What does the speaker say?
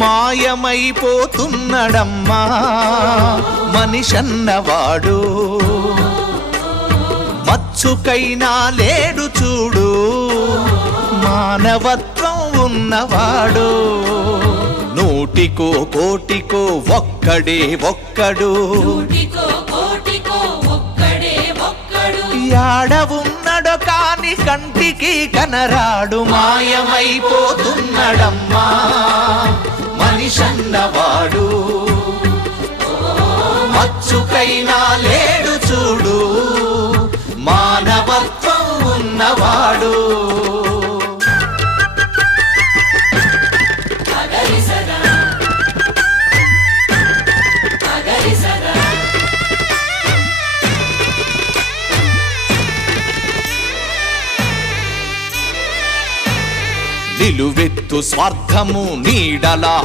మాయమైపోతున్నడమ్మా మనిషన్నవాడు, మచ్చుకైనా లేడు చూడు మానవత్వం ఉన్నవాడు. నూటికో కోటికో ఒక్కడే ఒక్కడు, యాడ ఉన్నడో కాని కంటికి కనరాడు. మాయమైపోతున్నడమ్మా మనిషన్నవాడు, మచ్చుకైనా లేడు చూడు మానవత్వం ఉన్నవాడు. నిలువెత్తు స్వార్థము నీడలా